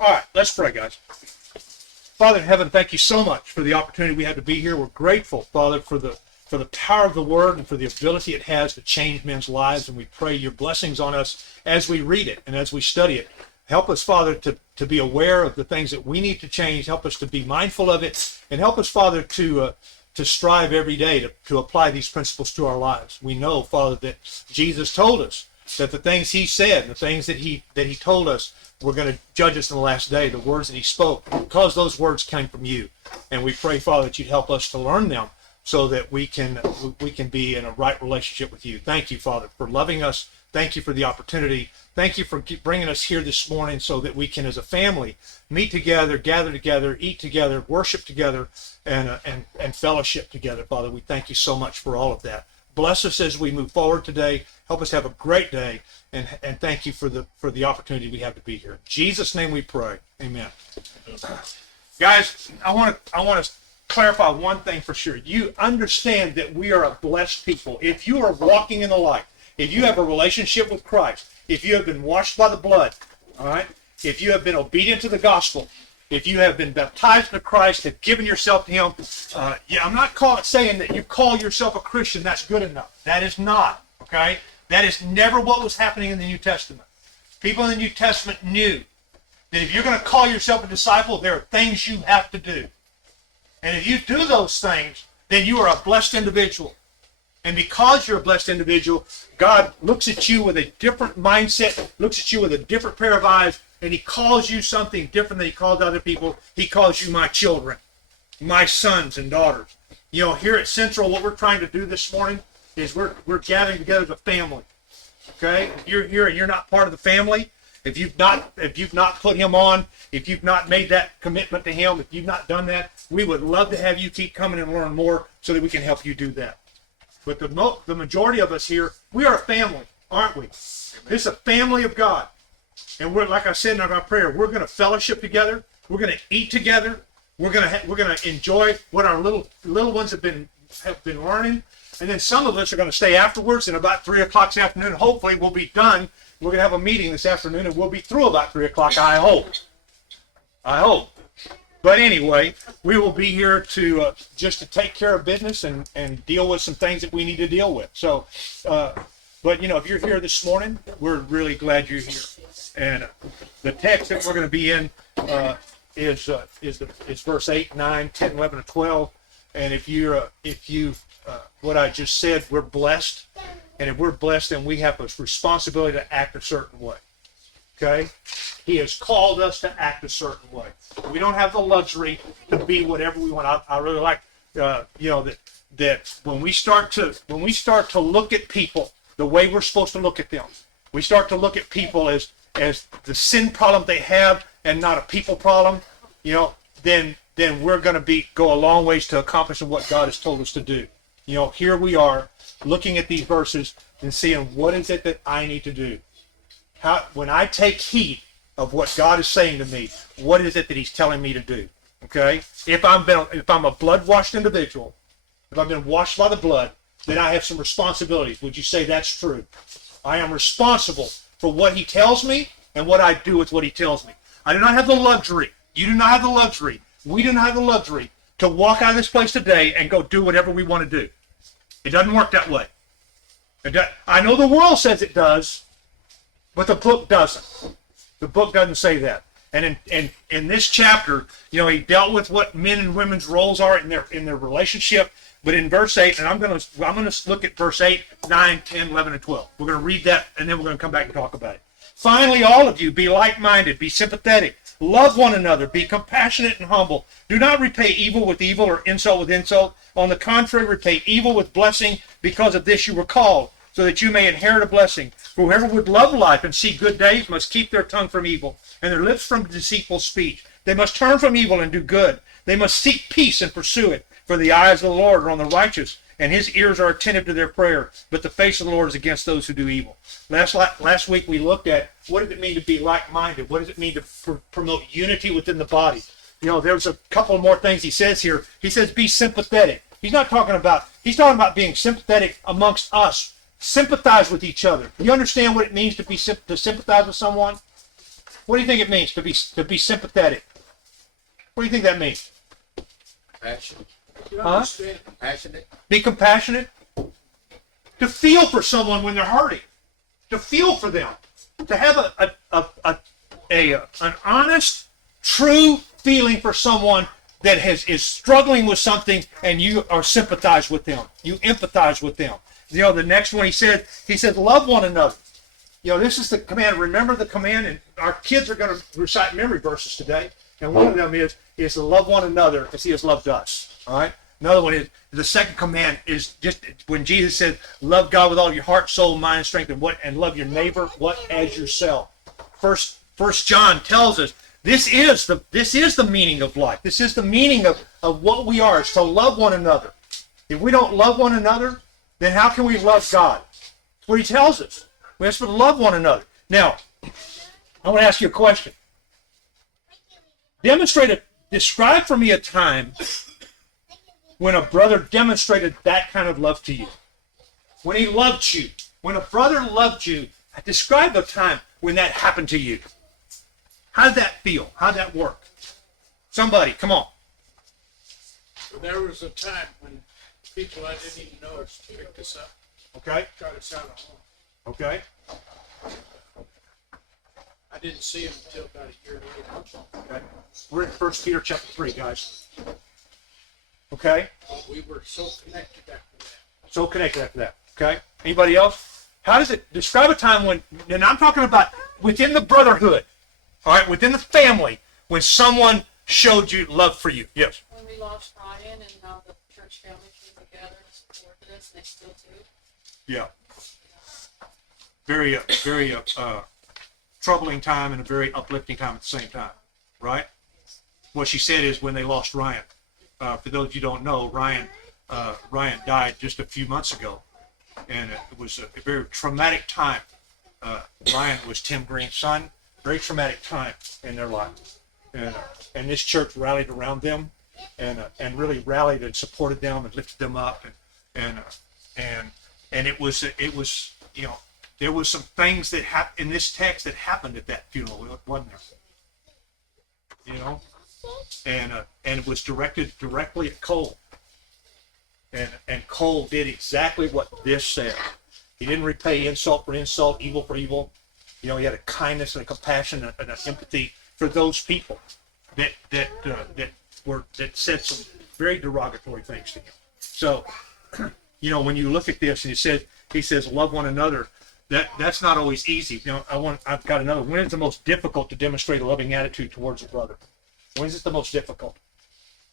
All right, let's pray, guys. Father in heaven, thank you so much for the opportunity we have to be here. We're grateful, Father, for the power of the Word and for the ability it has to change men's lives. And we pray your blessings on us as we read it and as we study it. Help us, Father, to be aware of the things that we need to change. Help us to be mindful of it. And help us, Father, to strive every day to apply these principles to our lives. We know, Father, that Jesus told us that the things he said, the things that he told us were going to judge us in the last day, the words that he spoke, because those words came from you. And we pray, Father, that you'd help us to learn them so that we can be in a right relationship with you. Thank you, Father, for loving us. Thank you for the opportunity. Thank you for bringing us here this morning so that we can, as a family, meet together, gather together, eat together, worship together, and fellowship together. Father, we thank you so much for all of that. Bless us as we move forward today. Help us have a great day, and thank you for the opportunity we have to be here. In Jesus' name we pray. Amen. Guys, I want to clarify one thing for sure. You understand that we are a blessed people. If you are walking in the light, if you have a relationship with Christ, if you have been washed by the blood, all right, if you have been obedient to the gospel, if you have been baptized into Christ, have given yourself to him, I'm not saying that you call yourself a Christian, that's good enough. That is not, okay? That is never what was happening in the New Testament. People in the New Testament knew that if you're going to call yourself a disciple, there are things you have to do. And if you do those things, then you are a blessed individual. And because you're a blessed individual, God looks at you with a different mindset, looks at you with a different pair of eyes, and he calls you something different than he calls other people. He calls you my children, my sons and daughters. You know, here at Central, what we're trying to do this morning is we're gathering together as a family. Okay? If you're here and you're not part of the family, if you've not put him on, if you've not made that commitment to him, if you've not done that, we would love to have you keep coming and learn more so that we can help you do that. But the majority of us here, we are a family, aren't we? This is a family of God. And we're, like I said in our prayer, we're going to fellowship together. We're going to eat together. We're going to enjoy what our little ones have been learning. And then some of us are going to stay afterwards, and about 3 o'clock this afternoon, hopefully we'll be done. We're going to have a meeting this afternoon, and we'll be through about 3 o'clock, I hope. But anyway, we will be here to just to take care of business and deal with some things that we need to deal with. So, but you know, if you're here this morning, we're really glad you're here. And the text that we're going to be in is verse 8, 9, 10, 11, and 12. And if you what I just said, we're blessed. And if we're blessed, then we have a responsibility to act a certain way. Okay? He has called us to act a certain way. We don't have the luxury to be whatever we want. I really like, that when we start to look at people the way we're supposed to look at them, we start to look at people as the sin problem they have and not a people problem. You know, then we're going to go a long ways to accomplishing what God has told us to do. You know, here we are looking at these verses and seeing what is it that I need to do. When I take heed of what God is saying to me, what is it that he's telling me to do? Okay? If I'm a blood-washed individual, if I've been washed by the blood, then I have some responsibilities. Would you say that's true? I am responsible for what he tells me and what I do with what he tells me. I do not have the luxury. You do not have the luxury. We do not have the luxury to walk out of this place today and go do whatever we want to do. It doesn't work that way. I know the world says it does, but the book doesn't. The book doesn't say that. And in this chapter, you know, he dealt with what men and women's roles are in their relationship. But in verse 8, and I'm going to look at verse 8, 9, 10, 11, and 12. We're going to read that, and then we're going to come back and talk about it. Finally, all of you, be like-minded, be sympathetic, love one another, be compassionate and humble. Do not repay evil with evil or insult with insult. On the contrary, repay evil with blessing, because of this you were called, so that you may inherit a blessing. For whoever would love life and see good days must keep their tongue from evil and their lips from deceitful speech. They must turn from evil and do good. They must seek peace and pursue it. For the eyes of the Lord are on the righteous, and his ears are attentive to their prayer. But the face of the Lord is against those who do evil. Last week we looked at what does it mean to be like-minded? What does it mean to promote unity within the body? You know, there's a couple more things he says here. He says be sympathetic. He's talking about being sympathetic amongst us. Sympathize with each other. You understand what it means to sympathize with someone? What do you think it means to be sympathetic? What do you think that means? Passionate. Huh? Passionate. Be compassionate. To feel for someone when they're hurting. To feel for them. To have an honest, true feeling for someone that is struggling with something, and you are sympathize with them. You empathize with them. You know, the next one he said, love one another. You know, this is the command. Remember the command, and our kids are going to recite memory verses today. And one of them is to love one another as he has loved us. All right. Another one is the second command is just when Jesus said, "Love God with all your heart, soul, mind, and strength, and love your neighbor as yourself." First John tells us this is the meaning of life. This is the meaning of what we are. Is to love one another. If we don't love one another, then how can we love God? That's what he tells us. We have to love one another. Now, I want to ask you a question. Describe for me a time when a brother demonstrated that kind of love to you. When he loved you. When a brother loved you, describe a time when that happened to you. How did that feel? How did that work? Somebody, come on. There was a time when people I didn't even know picked us up, Okay? got us out of home. Okay? I didn't see them until about a year later. Okay. We're in 1 Peter chapter 3, guys. Okay? But we were so connected after that. So connected after that. Okay? Anybody else? How does it describe a time when, and I'm talking about within the brotherhood, all right, within the family, when someone showed you love for you? Yes. When we lost Ryan and how the church family came together and supported us, and they still do. Yeah. Very, very troubling time and a very uplifting time at the same time, right? What she said is when they lost Ryan. For those of you who don't know, Ryan died just a few months ago, and it was a very traumatic time. Ryan was Tim Green's son. Very traumatic time in their life, and this church rallied around them, and really rallied and supported them and lifted them up, and it was you know, there was some things that happened in this text that happened at that funeral, wasn't there? You know, and it was directed directly at Cole, and Cole did exactly what this said. He didn't repay insult for insult, evil for evil. You know, he had a kindness and a compassion and an empathy for those people that said some very derogatory things to him. So, you know, when you look at this and he says, love one another. That's not always easy. You know, I've got another. When is it the most difficult to demonstrate a loving attitude towards a brother? When is it the most difficult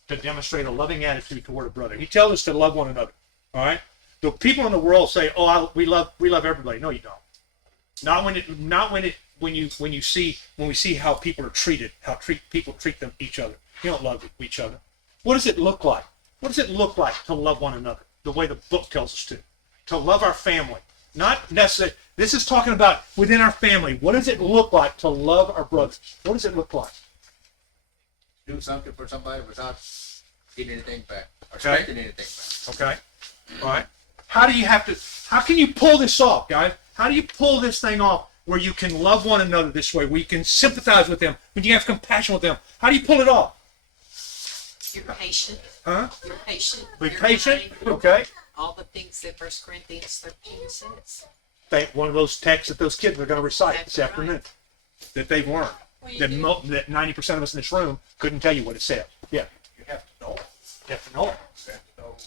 to demonstrate a loving attitude toward a brother? He tells us to love one another. All right. The people in the world say, "Oh, we love everybody." No, you don't. Not when we see how people are treated, people treat each other. You don't love each other. What does it look like? What does it look like to love one another? The way the book tells us to love our family. Not necessarily. This is talking about within our family. What does it look like to love our brothers? What does it look like? Do something for somebody without getting anything back or Okay. expecting anything back. Okay. All right. How can you pull this off, guys? How do you pull this thing off where you can love one another this way, where you can sympathize with them, when you have compassion with them? How do you pull it off? You're patient. Huh? You're patient. Be You're patient. kind. Okay. All the things that 1 Corinthians 13 says. One of those texts that those kids are going to recite this That's afternoon that they've learned. That 90% of us in this room couldn't tell you what it said. Yeah. You have to know it. You have to know it. You have to know where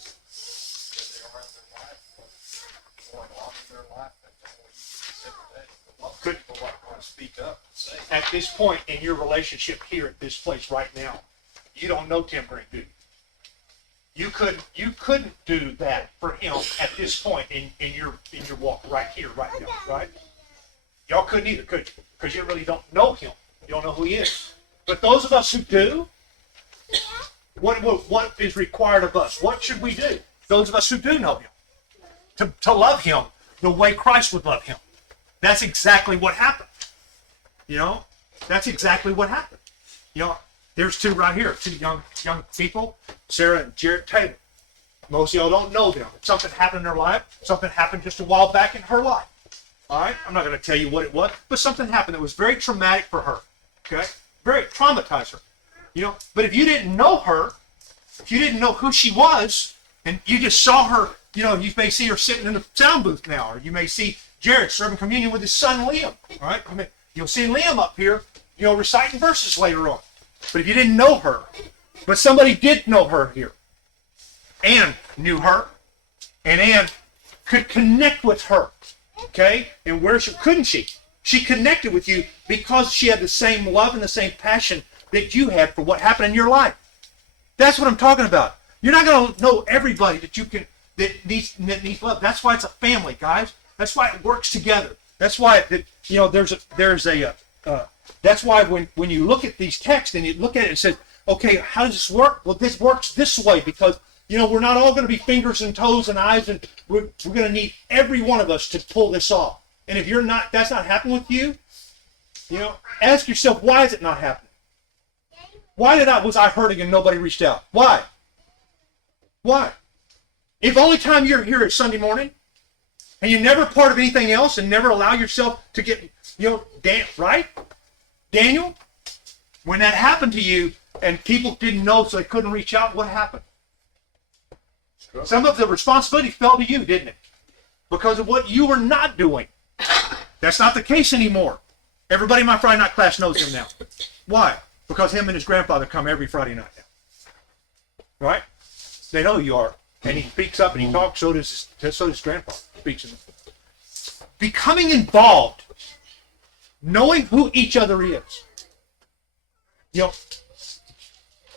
they are in their life, what's going on in their life, and before you get sympathetic. A lot of Good. people like want to speak up and say, At this point in your relationship here at this place right now, you don't know Tim Green, do you? You couldn't do that for him at this point in your walk right here, right now, right? Y'all couldn't either, could you? Because you really don't know him. You don't know who he is. But those of us who do, what is required of us? What should we do? Those of us who do know him, to love him the way Christ would love him. That's exactly what happened. You know, that's exactly what happened. You know, there's two right here, two young people, Sarah and Jared Taylor. Most of y'all don't know them. Something happened in their life. Something happened just a while back in her life. All right, I'm not going to tell you what it was, but something happened that was very traumatic for her. Okay? Very traumatized her. You know, but if you didn't know her, if you didn't know who she was, and you just saw her, you know, you may see her sitting in the sound booth now, or you may see Jared serving communion with his son Liam. All right? You'll see Liam up here, you know, reciting verses later on. But if you didn't know her, but somebody did know her here, Ann knew her, and Ann could connect with her. Okay? And where couldn't she? She connected with you because she had the same love and the same passion that you had for what happened in your life. That's what I'm talking about. You're not going to know everybody that needs love. That's why it's a family, guys. That's why it works together. That's why that's why when you look at these texts and you look at it and say, okay, how does this work? Well, this works this way because, you know, we're not all going to be fingers and toes and eyes, and we're going to need every one of us to pull this off. And if that's not happening with you, you know, ask yourself, why is it not happening? Why was I hurting and nobody reached out? Why? Why? If only time you're here is Sunday morning, and you're never part of anything else and never allow yourself to get, you know, right? Daniel, when that happened to you and people didn't know so they couldn't reach out, what happened? Some of the responsibility fell to you, didn't it? Because of what you were not doing. That's not the case anymore. Everybody in my Friday night class knows him now. Why? Because him and his grandfather come every Friday night now. Right? They know who you are. And he speaks up and he talks, so does his grandfather. Speaks in becoming involved, knowing who each other is. You know,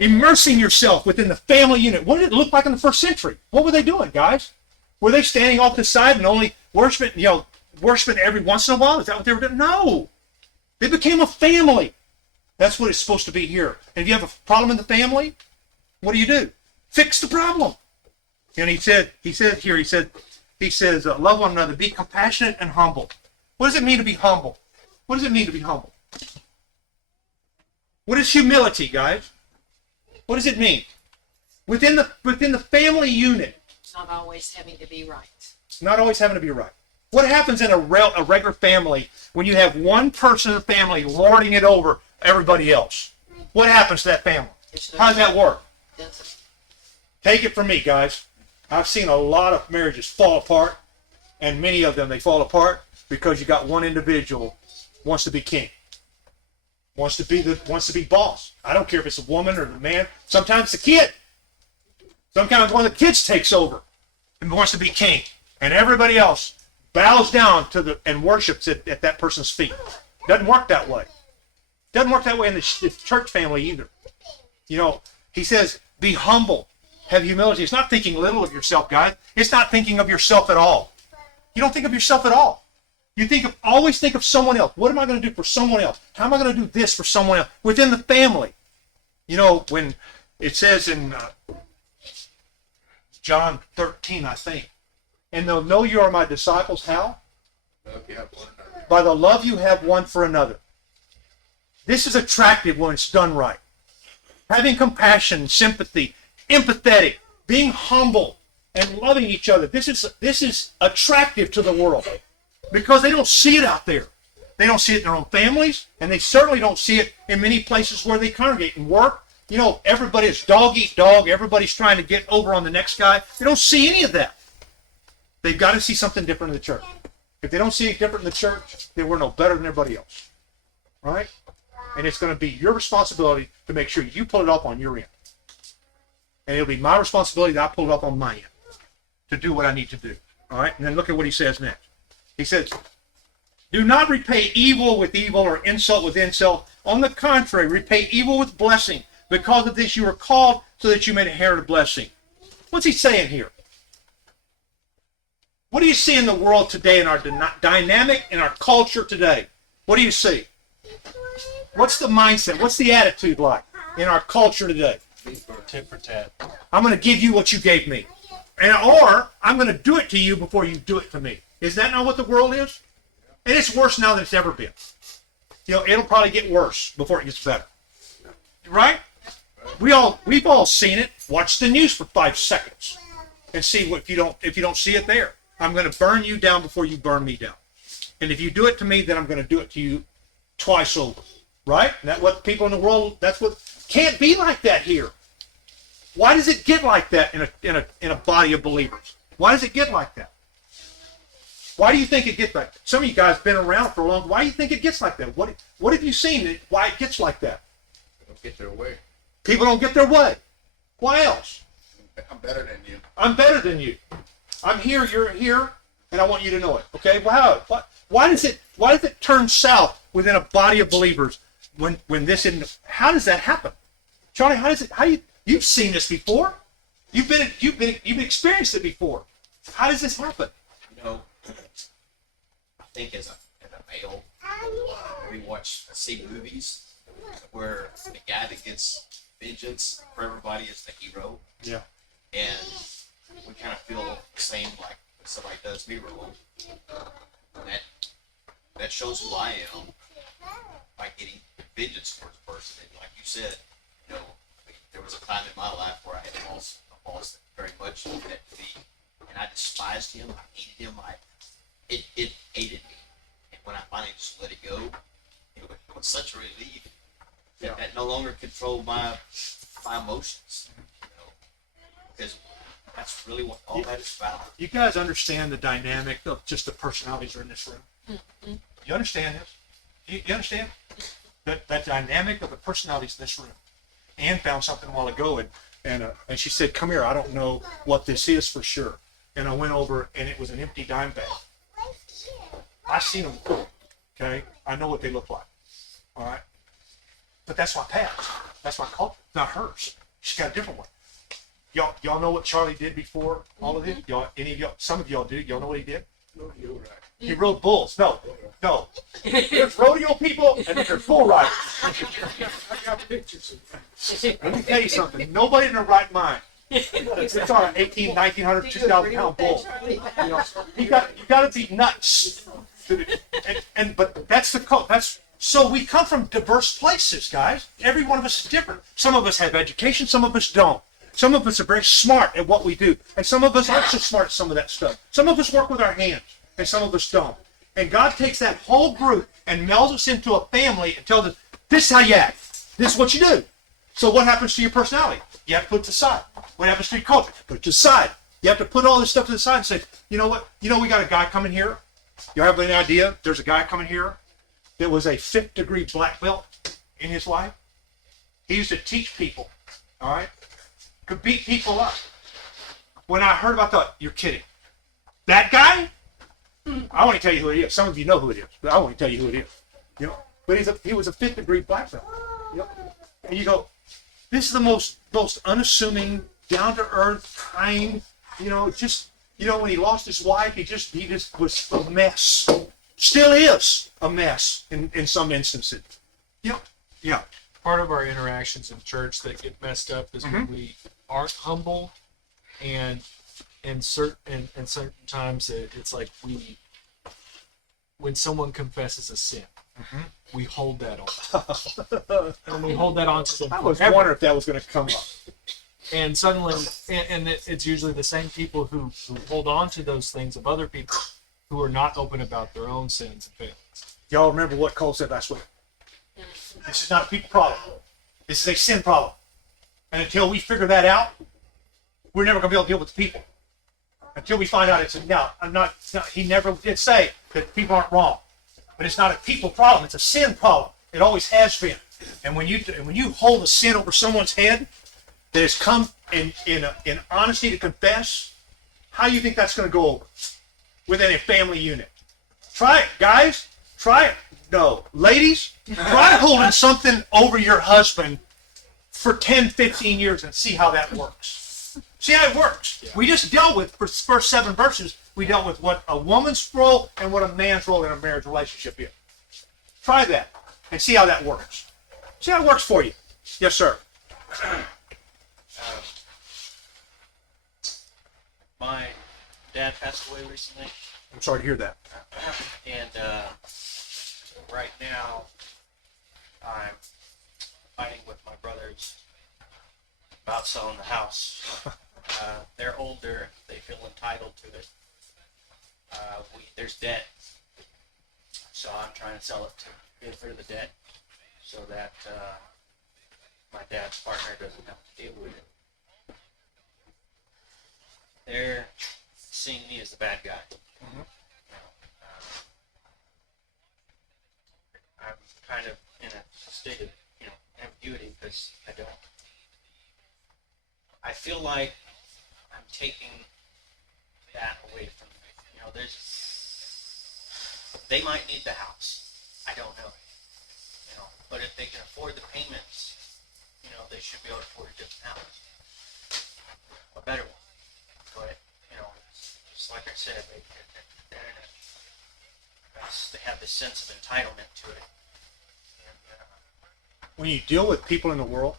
immersing yourself within the family unit. What did it look like in the first century? What were they doing, guys? Were they standing off the side and only worshiping every once in a while? Is that what they were doing? No. They became a family. That's what it's supposed to be here. And if you have a problem in the family, what do? Fix the problem. And he says, love one another, be compassionate and humble. What does it mean to be humble? What does it mean to be humble? What is humility, guys? What does it mean? Within the family unit. Not always having to be right. Not always having to be right. What happens in a regular family when you have one person in the family lording it over everybody else? What happens to that family? How does that work? Take it from me, guys. I've seen a lot of marriages fall apart, and many of them, they fall apart because you got one individual wants to be king, wants to be boss. I don't care if it's a woman or the man. Sometimes the kid. Sometimes one of the kids takes over and wants to be king, and everybody else bows down and worships at that person's feet. Doesn't work that way. Doesn't work that way in the church family either. You know, he says, be humble. Have humility. It's not thinking little of yourself, guys. It's not thinking of yourself at all. You don't think of yourself at all. You always think of someone else. What am I going to do for someone else? How am I going to do this for someone else within the family? You know, when it says in John 13, I think, and they'll know you are my disciples. How? By the love you have one for another. This is attractive when it's done right. Having compassion, sympathy, empathetic, being humble, and loving each other. This is attractive to the world because they don't see it out there. They don't see it in their own families, and they certainly don't see it in many places where they congregate and work. You know, everybody is dog eat dog. Everybody's trying to get over on the next guy. They don't see any of that. They've got to see something different in the church. If they don't see it different in the church, then we're no better than everybody else. Right? And it's going to be your responsibility to make sure you pull it off on your end. And it'll be my responsibility that I pull it up on my end to do what I need to do. All right? And then look at what he says next. He says, do not repay evil with evil or insult with insult. On the contrary, repay evil with blessing. Because of this you are called so that you may inherit a blessing. What's he saying here? What do you see in the world today, in our dynamic, in our culture today? What do you see? What's the mindset? What's the attitude like in our culture today? Tit for tat. I'm going to give you what you gave me. Or I'm going to do it to you before you do it to me. Is that not what the world is? And it's worse now than it's ever been. You know, it'll probably get worse before it gets better. Right? We've all seen it. Watch the news for 5 seconds and see what if you don't see it there. I'm going to burn you down before you burn me down. And if you do it to me, then I'm going to do it to you twice over. right? And that's what people in the world, that's what, can't be like that here. Why does it get like that in a body of believers? Why does it get like that? Why do you think it gets like that? Some of you guys have been around for a long. Why do you think it gets like that? What have you seen why it gets like that? They don't get their way. People don't get their way. Why else? I'm better than you. I'm better than you. I'm here, you're here, and I want you to know it. Okay? Well, why does it turn south within a body of believers when this isn't? How does that happen? Charlie, you've seen this before. You've experienced it before. How does this happen? You know, I think as a male, we see movies where the guy that gets vengeance for everybody is the hero, Yeah. and we kind of feel the same like when somebody does me wrong. That shows who I am by getting vengeance towards a person. And like you said, you know, there was a time in my life where I had a boss that very much looked at me, and I despised him. I hated him. It hated me. And when I finally just let it go, it was such a relief that no longer controlled my emotions. You know, because that's really what all that is about. You guys understand the dynamic of just the personalities that are in this room? You understand this? You understand? That dynamic of the personalities in this room. Ann found something a while ago, and she said, "Come here. I don't know what this is for sure." And I went over, and it was an empty dime bag. I've seen them before. Okay, I know what they look like. All right, but that's my past. That's my culture, not hers. She's got a different one. Y'all know what Charlie did before all of this? Some of y'all do. Y'all know what he did? No, you're right. He rode bulls. No. There's rodeo people and then there's bull riders. I got pictures of that. Let me tell you something. Nobody in their right mind. It's on an 18, 1900, 2,000 pound bull. You know, you got to be nuts. But that's the cult. So we come from diverse places, guys. Every one of us is different. Some of us have education. Some of us don't. Some of us are very smart at what we do, and some of us aren't so smart at some of that stuff. Some of us work with our hands, and some of us don't. And God takes that whole group and melds us into a family and tells us, this is how you act. This is what you do. So what happens to your personality? You have to put it to the side. What happens to your culture? Put it to the side. You have to put all this stuff to the side and say, you know what? You know we got a guy coming here. You have any idea? There's a guy coming here that was a 5th degree black belt in his life. He used to teach people, all right? Could beat people up. When I heard about that, you're kidding. That guy? I want to tell you who it is. Some of you know who it is, but I want to tell you who it is. You know, but he was a 5th degree black belt. You know? And you go, this is the most unassuming, down to earth, kind. You know, just when he lost his wife, he just was a mess. Still is a mess in some instances. You know, yeah. Part of our interactions in church that get messed up is when we aren't humble, and certain times it's like when someone confesses a sin, we hold that on, and we hold that on to them. I was forever. wondering if that was going to come up. And suddenly, it's usually the same people who hold on to those things of other people who are not open about their own sins and failings. Y'all remember what Cole said last week? This is not a people problem. This is a sin problem. And until we figure that out, we're never going to be able to deal with the people. Until we find out he never did say that people aren't wrong. But it's not a people problem, it's a sin problem. It always has been. And when you hold a sin over someone's head that has come in honesty to confess, how do you think that's going to go over within a family unit? Try it, guys. Try it. No. Ladies, try holding something over your husband for 10, 15 years and see how that works. See how it works. Yeah. We just dealt with, for the first 7 verses, we dealt with what a woman's role and what a man's role in a marriage relationship is. Try that and see how that works. See how it works for you. Yes, sir. My dad passed away recently, I'm sorry to hear that. and right now I'm fighting with my brothers about selling the house. They're older; they feel entitled to it. There's debt, so I'm trying to sell it to pay for the debt. so that my dad's partner doesn't have to deal with it. They're seeing me as the bad guy. I'm kind of in a state of, ambiguity because I feel like I'm taking that away from them. They might need the house. I don't know. But if they can afford the payments, they should be able to afford a different house. A better one. But, just like I said, they have this sense of entitlement to it. When you deal with people in the world,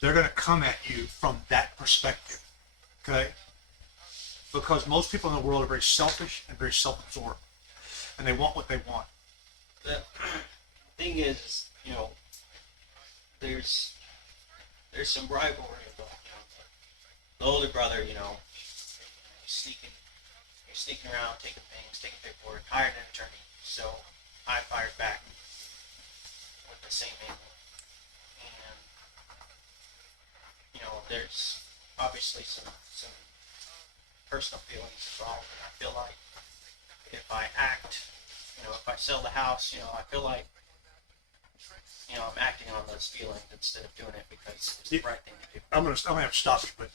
they're going to come at you from that perspective, okay? Because most people in the world are very selfish and very self-absorbed, and they want what they want. The thing is, there's some rivalry involved. The older brother, he's sneaking around, taking things, taking paperwork, hired an attorney. So I fired back with the same angle. And there's obviously some personal feelings involved, and I feel like if I act, if I sell the house, I feel like I'm acting on those feelings instead of doing it because it's the right thing to do. I'm gonna have to stop you, but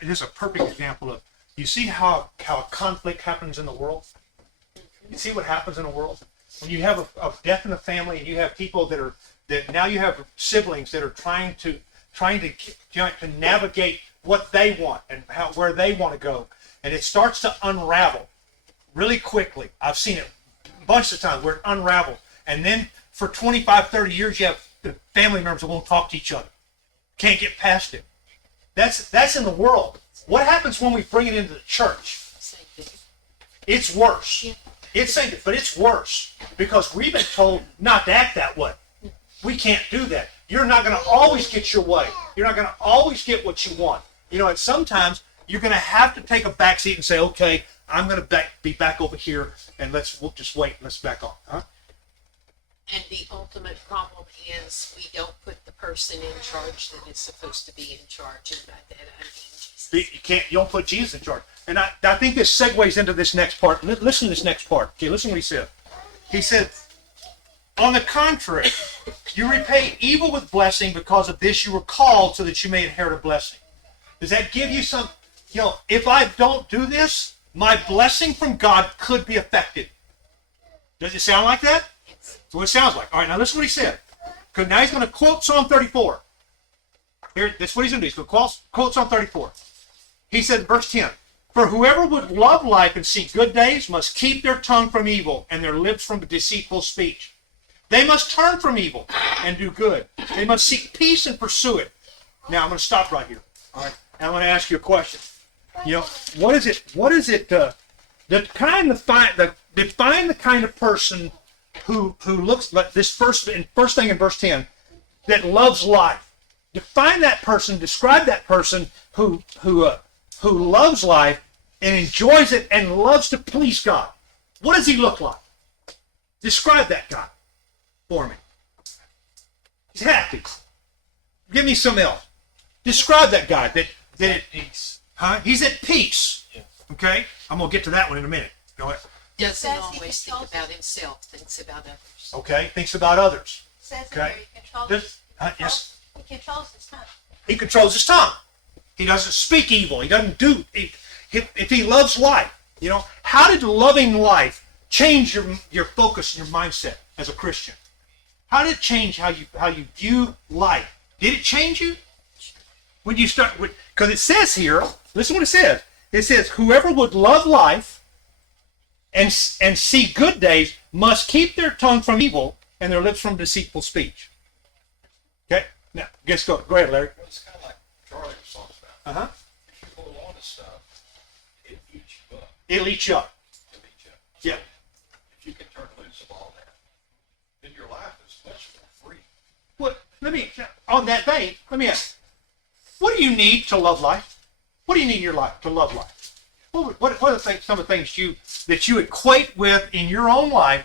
it is a perfect example of, you see how a conflict happens in the world? You see what happens in the world? When you have a death in the family, and you have people that now you have siblings that are trying to navigate what they want and where they want to go, and it starts to unravel really quickly. I've seen it a bunch of times where it unravels, and then for 25, 30 years, you have the family members that won't talk to each other. Can't get past it. That's in the world. What happens when we bring it into the church? Same thing. It's worse. Yeah. But it's worse because we've been told not to act that way. We can't do that. You're not going to always get your way. You're not going to always get what you want. And sometimes you're going to have to take a back seat and say, okay, I'm going to be back over here, and we'll just wait. Let's back on. Huh? And the ultimate problem is we don't put the person in charge that is supposed to be in charge, and by that I mean Jesus. You don't put Jesus in charge. And I think this segues into this next part. Listen to this next part. Okay, listen to what he said. He said, on the contrary, you repay evil with blessing, because of this you were called, so that you may inherit a blessing. Does that give you some, if I don't do this, my blessing from God could be affected. Does it sound like that? That's what it sounds like. All right, now listen to what he said. Because now he's going to quote Psalm 34. Here, that's what he's going to do. He's going to quote Psalm 34. He said, verse 10, for whoever would love life and see good days must keep their tongue from evil and their lips from deceitful speech. They must turn from evil and do good. They must seek peace and pursue it. Now, I'm going to stop right here. All right, and I'm going to ask you a question. What is it? Define the kind of person who looks like this first thing in verse 10, that loves life. Define that person. Describe that person who loves life and enjoys it and loves to please God. What does he look like? Describe that guy for me. He's happy. Give me some else. Describe that guy that at peace. Huh? He's at peace. Yeah. Okay? I'm gonna get to that one in a minute. Go ahead. Doesn't Says he always think controls about himself, thinks about others. Okay? Thinks about others. Says Okay. he controls. Yes. He controls his tongue. He controls his tongue. He doesn't speak evil. He doesn't do. If he loves life, how did loving life change your focus and your mindset as a Christian? How did it change how you view life? Did it change you when you start? Because it says here. Listen what it says. It says, "Whoever would love life and see good days must keep their tongue from evil and their lips from deceitful speech." Okay. Now, go ahead, Larry. It's kind of like Charlie was talking about. Uh huh. If you hold on to stuff, it eats you up. It'll eat you up. It'll eat you up. Yeah. If you can turn loose of all that, then your life is much more free. What? On that vein, let me ask. What do you need to love life? What do you need in your life to love life? What are some of the things that you equate with in your own life?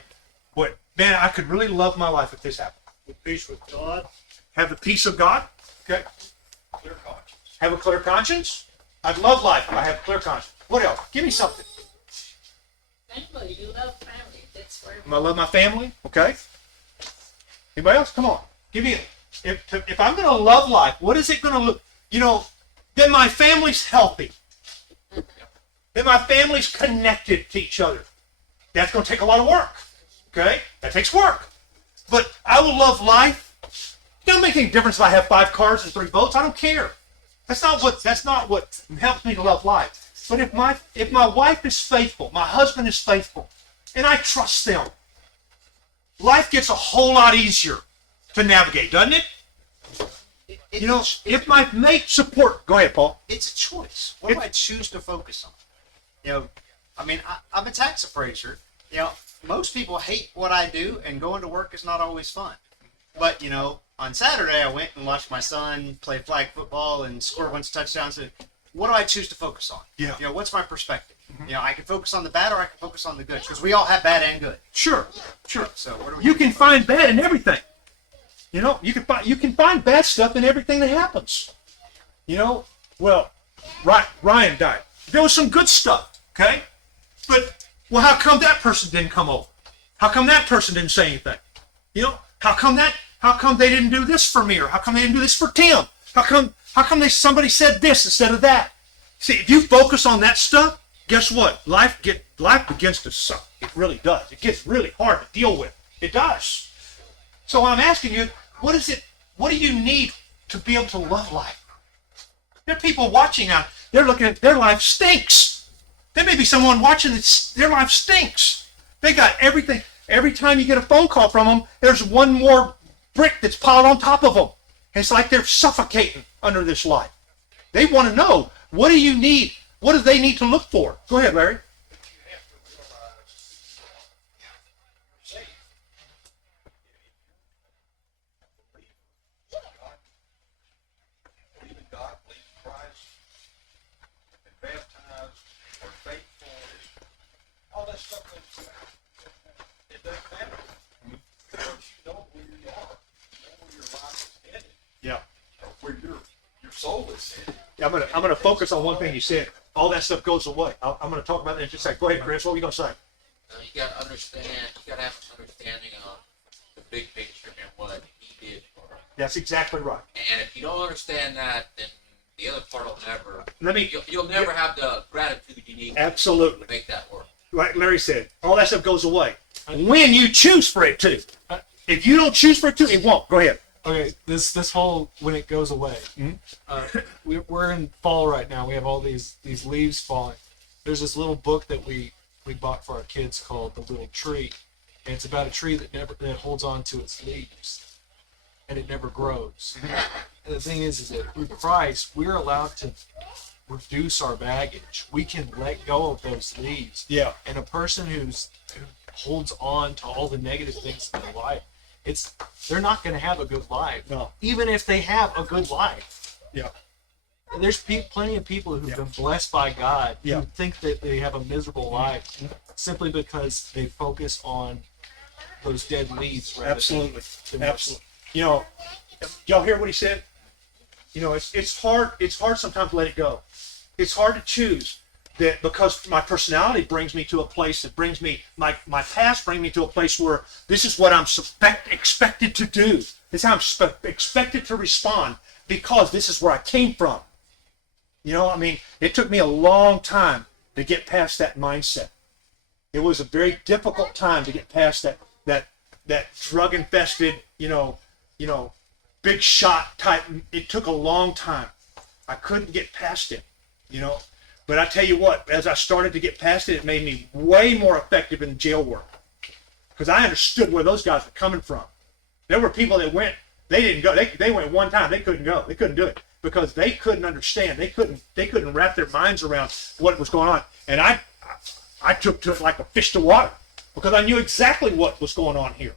man, I could really love my life if this happened. With peace with God, Have the peace of God. Okay. Clear conscience. Have a clear conscience. I'd love life if I have a clear conscience. What else? Give me something. Family, you love family, that's where. I love my family. Okay. Anybody else? Come on. Give me. If I'm going to love life, what is it going to look? You know, then my family's healthy. Then my family's connected to each other. That's going to take a lot of work. Okay? That takes work. But I will love life. It doesn't make any difference if I have 5 cars and 3 boats. I don't care. That's not what helps me to love life. But if my wife is faithful, my husband is faithful, and I trust them, life gets a whole lot easier to navigate, doesn't it? You know, if my mate support, go ahead, Paul. It's a choice. What do I choose to focus on? You know, I mean, I'm a tax appraiser. You know, most people hate what I do, and going to work is not always fun. But, you know, on Saturday, I went and watched my son play flag football and score a bunch of touchdowns. And what do I choose to focus on? Yeah. You know, what's my perspective? You know, I can focus on the bad or I can focus on the good, because we all have bad and good. Sure. So what do we You can find bad in everything. You know, you can find bad stuff in everything that happens. You know, well, Ryan died. There was some good stuff, okay? But, well, how come that person didn't come over? How come that person didn't say anything? You know, how come they didn't do this for me, or how come they didn't do this for Tim? How come somebody said this instead of that? See, if you focus on that stuff, guess what? Life begins to suck. It really does. It gets really hard to deal with. It does. So I'm asking you, what do you need to be able to love life? There are people watching now, they're looking at their life stinks. There may be someone watching that their life stinks. They got everything. Every time you get a phone call from them, there's one more brick that's piled on top of them. It's like they're suffocating under this life. They want to know, what do you need? What do they need to look for? Go ahead, Larry. Believe in God, believe in Christ, been baptized, or faithful, all that stuff, it doesn't matter. Once you know where you are, you know where your life is headed, Yeah. or where your soul is headed. I'm gonna focus on one thing you said. All that stuff goes away. I'm gonna talk about that in just a second. Go ahead, Chris. What were you gonna say? You gotta understand, you gotta have an understanding of the big picture and what he did for us. That's exactly right. And if you don't understand that, then the other part will never, Let me. you'll never have the gratitude you need Absolutely. to make that work. Like Larry said, all that stuff goes away when you choose for it to. If you don't choose for it to, it won't. Go ahead. Okay, this whole when it goes away. We're in fall right now. We have all these leaves falling. There's this little book that we bought for our kids called The Little Tree, and it's about a tree that holds on to its leaves, and it never grows. And the thing is that through Christ, we're allowed to reduce our baggage. We can let go of those leaves. Yeah. And a person who holds on to all the negative things in their life, they're not going to have a good life. No. Even if they have a good life. Yeah. And there's plenty of people who've been blessed by God Yeah. who think that they have a miserable life simply because they focus on those dead leaves. rather Absolutely. than Absolutely. You know, y'all hear what he said? You know, it's hard sometimes to let it go. It's hard to choose that, because my personality brings me to a place that brings me, my past brings me to a place where this is what I'm expected to do. This is how I'm expected to respond, because this is where I came from. You know, I mean, it took me a long time to get past that mindset. It was a very difficult time to get past that drug infested, you know, big shot type. It took a long time. I couldn't get past it, you know. But I tell you what, as I started to get past it, it made me way more effective in jail work, because I understood where those guys were coming from. There were people that went, they didn't go. They went one time, they couldn't go. They couldn't do it because they couldn't understand. They couldn't wrap their minds around what was going on. And I took to it like a fish to water, because I knew exactly what was going on here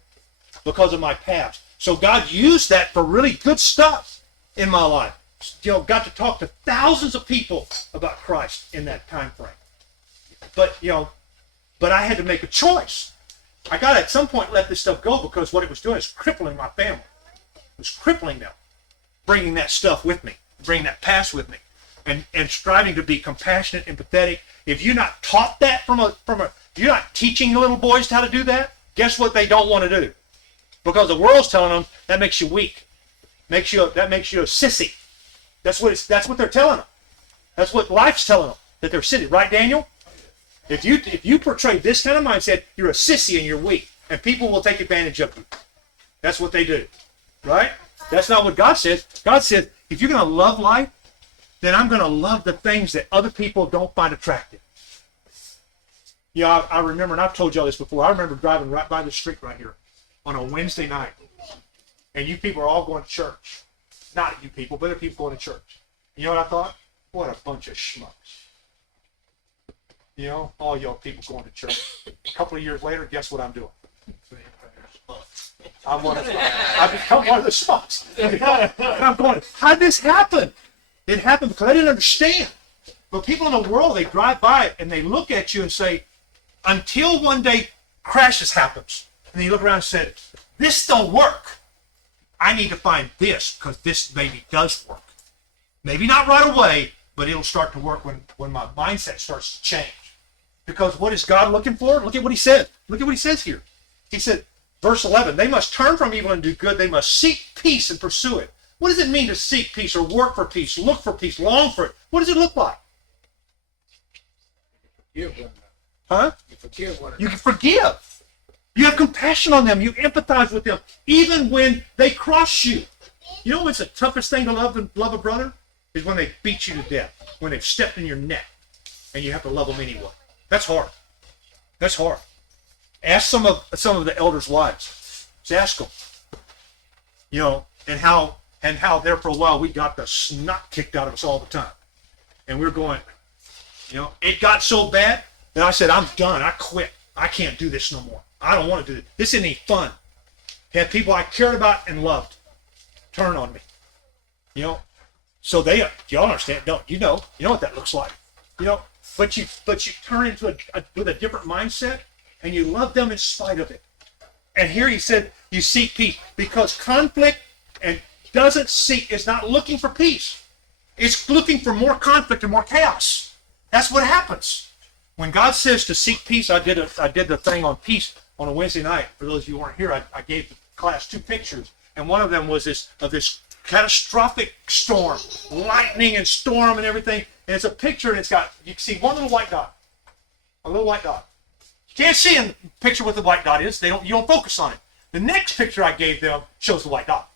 because of my past. So God used that for really good stuff in my life. You know, got to talk to thousands of people about Christ in that time frame. But I had to make a choice. I got to at some point let this stuff go because what it was doing is crippling my family. It was crippling them, bringing that stuff with me, bringing that past with me, and striving to be compassionate, empathetic. If you're not taught that if you're not teaching little boys how to do that, guess what they don't want to do? Because the world's telling them that makes you weak, that makes you a sissy. That's what they're telling them. That's what life's telling them, that they're sissy. Right, Daniel? If you portray this kind of mindset, you're a sissy and you're weak, and people will take advantage of you. That's what they do, right? That's not what God says. God says, if you're going to love life, then I'm going to love the things that other people don't find attractive. Yeah, I remember, and I've told y'all this before, I remember driving right by the street right here on a Wednesday night, and you people are all going to church. Not you people, but other people going to church. You know what I thought? What a bunch of schmucks. You know, all y'all people going to church. A couple of years later, guess what I'm doing? I've become one of the schmucks. And I'm going, how did this happen? It happened because I didn't understand. But people in the world, they drive by it and they look at you and say, until one day crashes happens. And then you look around and say, this don't work. I need to find this because this maybe does work. Maybe not right away, but it'll start to work when my mindset starts to change. Because what is God looking for? Look at what he said. Look at what he says here. He said, verse 11, they must turn from evil and do good. They must seek peace and pursue it. What does it mean to seek peace or work for peace, look for peace, long for it? What does it look like? Forgive one another. Huh? You forgive one You another. can forgive. You have compassion on them. You empathize with them, even when they cross you. You know what's the toughest thing to love a brother? Is when they beat you to death, when they've stepped in your neck, and you have to love them anyway. That's hard. That's hard. Ask some of the elders' wives. Just ask them. You know, and how there for a while we got the snot kicked out of us all the time, and we're going. You know, it got so bad that I said, I'm done. I quit. I can't do this no more. I don't want to do this. This isn't any fun. Had people I cared about and loved turn on me. You know, so y'all understand, don't you know what that looks like. You know, but you turn into with a different mindset and you love them in spite of it. And here he said, you seek peace because conflict is not looking for peace. It's looking for more conflict and more chaos. That's what happens. When God says to seek peace, I did the thing on peace on a Wednesday night. For those of you who weren't here, I gave the class 2 pictures, and one of them was this catastrophic storm, lightning and storm and everything. And it's a picture, and you can see one little white dot, a little white dot. You can't see in the picture what the white dot is. You don't focus on it. The next picture I gave them shows the white dot.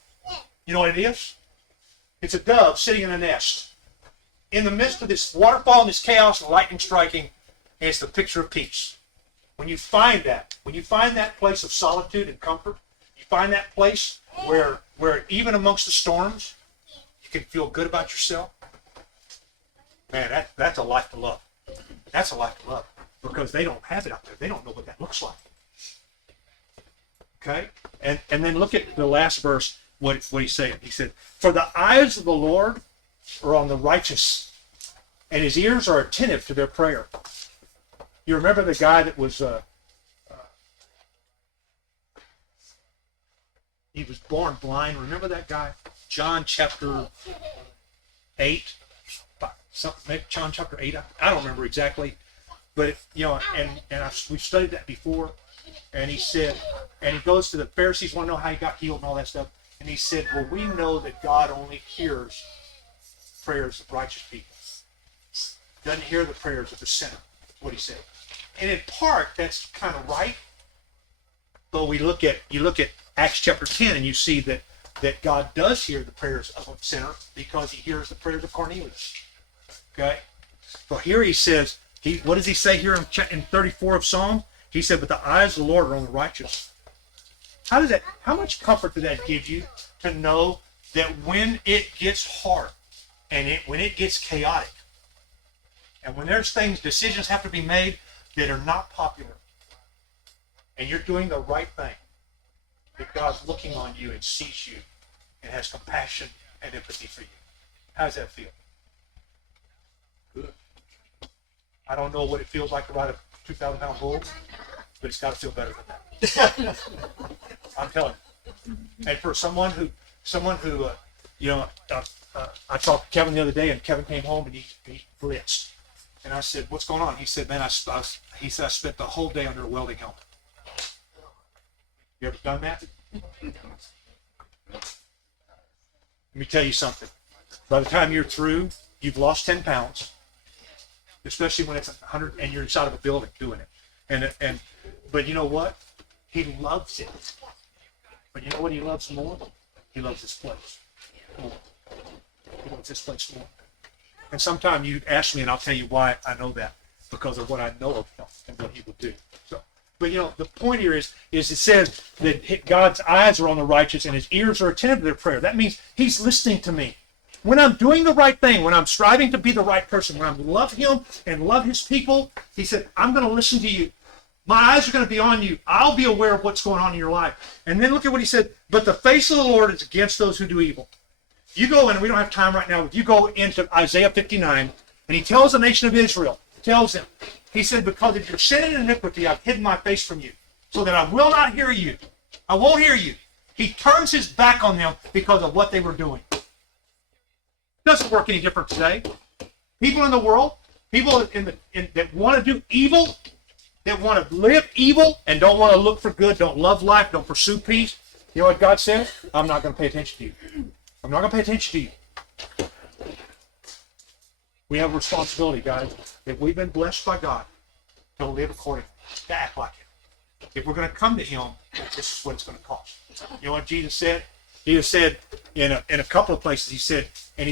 You know what it is? It's a dove sitting in a nest. In the midst of this waterfall and this chaos and lightning striking, and it's the picture of peace. When you find that place of solitude and comfort, you find that place where even amongst the storms, you can feel good about yourself. Man, that's a life to love. That's a life to love because they don't have it out there. They don't know what that looks like. Okay? And then look at the last verse, what he said. He said, for the eyes of the Lord are on the righteous, and his ears are attentive to their prayer. You remember the guy that was, he was born blind. Remember that guy? John chapter 8. Maybe John chapter 8. I don't remember exactly. But, we've studied that before. And he said, and he goes to the Pharisees, want to know how he got healed and all that stuff. And he said, well, we know that God only hears prayers of righteous people. Doesn't hear the prayers of the sinner. That's what he said. And in part, that's kind of right. But you look at Acts chapter 10, and you see that God does hear the prayers of a sinner because he hears the prayers of Cornelius. Okay? Well, here he says, what does he say here in 34 of Psalm? He said, but the eyes of the Lord are on the righteous. How much comfort did that give you to know that when it gets hard and when it gets chaotic and when there's decisions have to be made that are not popular and you're doing the right thing, that God's looking on you and sees you and has compassion and empathy for you? How does that feel? Good. I don't know what it feels like to ride a 2,000-pound bull, but it's got to feel better than that. I'm telling you. And for someone who, I talked to Kevin the other day, and Kevin came home and he blitzed. And I said, "What's going on?" He said, "Man, I spent the whole day under a welding helmet." You ever done that? Let me tell you something. By the time you're through, you've lost 10 pounds, especially when it's 100 and you're inside of a building doing it. But you know what? He loves it. But you know what he loves more? He loves this place. He loves this place more. And sometimes you ask me, and I'll tell you why I know that, because of what I know of him and what he will do. So, but the point here is it says that God's eyes are on the righteous and his ears are attentive to their prayer. That means he's listening to me. When I'm doing the right thing, when I'm striving to be the right person, when I love him and love his people, he said, I'm going to listen to you. My eyes are going to be on you. I'll be aware of what's going on in your life. And then look at what he said. But the face of the Lord is against those who do evil. You go in, we don't have time right now, but you go into Isaiah 59, and he tells the nation of Israel, tells them, he said, because of your sin and iniquity, I've hidden my face from you, so that I will not hear you. I won't hear you. He turns his back on them because of what they were doing. Doesn't work any different today. People in the world, people that want to do evil, that want to live evil and don't want to look for good, don't love life, don't pursue peace. You know what God said? I'm not going to pay attention to you. I'm not going to pay attention to you. We have a responsibility, guys. If we've been blessed by God, to live accordingly, to act like it. If we're going to come to him, this is what it's going to cost. You know what Jesus said? Jesus said in a couple of places, he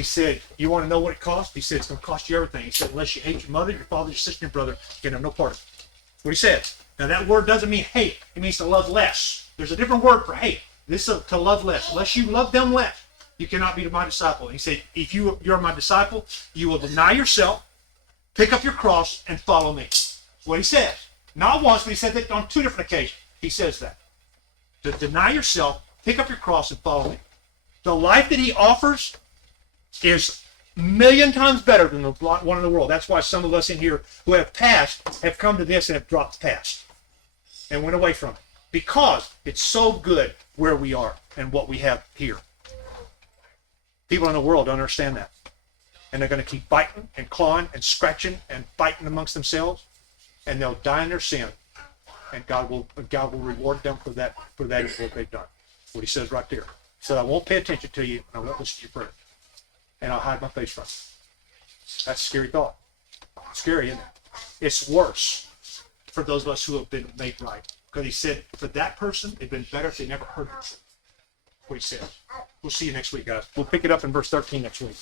said, you want to know what it costs? He said, it's going to cost you everything. He said, unless you hate your mother, your father, your sister, your brother, you can have no part of it. What he said. Now that word doesn't mean hate. It means to love less. There's a different word for hate. This is to love less. Unless you love them less, you cannot be my disciple. He said, if you're my disciple, you will deny yourself, pick up your cross, and follow me. That's what he says. Not once, but he said that on 2 different occasions. He says that. To deny yourself, pick up your cross, and follow me. The life that he offers is a million times better than the one in the world. That's why some of us in here who have passed have come to this and have dropped past and went away from it. Because it's so good where we are and what we have here. People in the world don't understand that. And they're going to keep biting and clawing and scratching and fighting amongst themselves. And they'll die in their sin. And God will reward them for that is what they've done. What he says right there. He said, I won't pay attention to you and I won't listen to your prayer. And I'll hide my face from you. That's a scary thought. Scary, isn't it? It's worse for those of us who have been made right. Because he said, for that person, it'd been better if they never heard the truth. What he said. We'll see you next week, guys. We'll pick it up in verse 13 next week.